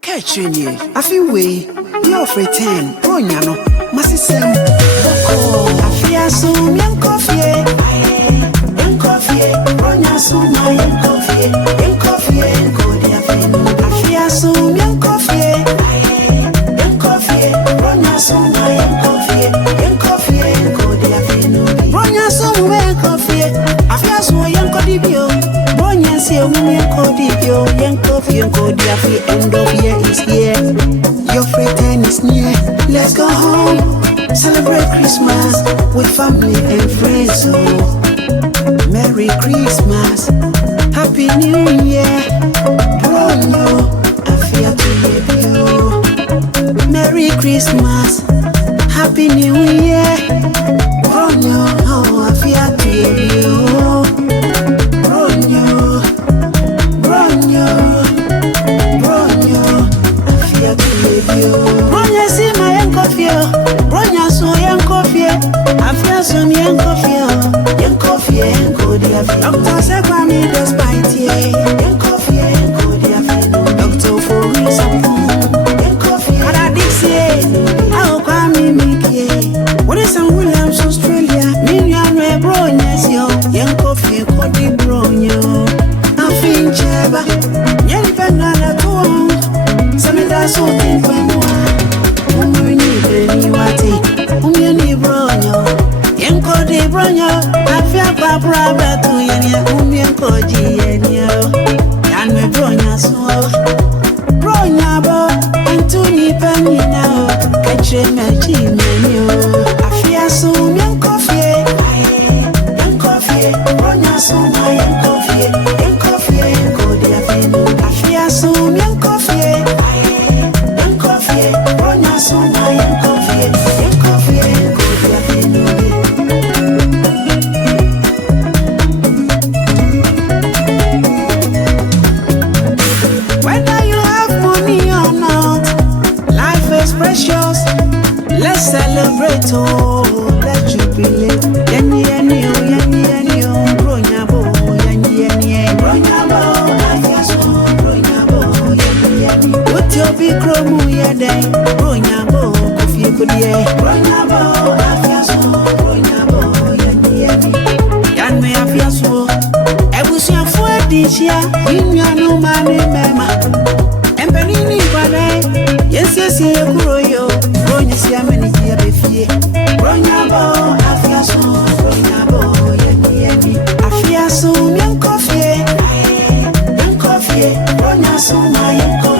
Catching I feel way, you're for 10, Ronyano, Massisem, Boko, I feel so young coffee, Ronya so my young coffee, and go there, I feel so young coffee, Ronya so my young coffee, and go there, Ronya so my coffee, I feel so young coffee. Young coffee, and go there, end of year is here. Your free time is near. Let's go home, celebrate Christmas with family and friends. Oh, Merry Christmas, Happy New Year, Bronyo, I feel to you. Merry Christmas, Happy New Year, Bronyo, oh, I feel to you. Bronya see my young coffee, Bronya so young coffee, I feel some young coffee, and go there. Doctor said, me despite ye, young coffee, and go there. Doctor for reason, young coffee, and I did say, I'll call me Mickey. What is some Williams, Australia? Million red Bronyas, young coffee, Cody Bronyo. I feel Jabba, Yenny Banana, so think for more. We need any wati. We need bronyo. Yenko de bronyo. I feel Barbara to Yenya. Yenko Gienio. And me bronya so. Bronya bo. And to Nipani now. Catch him a chimney. I feel so young coffee. Young coffee. Bronya so my young coffee. Young coffee. And go there. I feel so young coffee. So my young coffee, and go there. Whether you have money or not, life is precious. Let's celebrate, oh, let's jubilate. Yenny, Bronya bo, Bronya bo, I feel so, Bronya bo, Yenny. What your big room, Bronya bo, coffee could ye. Bronya bo, I feel so. Bronya bo, Yenny. Yan me I feel so. I was your for this year. In your no money, mama. And Penny, yes, Kuroyo. Bronya see how many years before. Bronya bo, I feel so. Bronya bo, Yenny. I feel so young coffee. Young coffee. Bronya so my young coffee.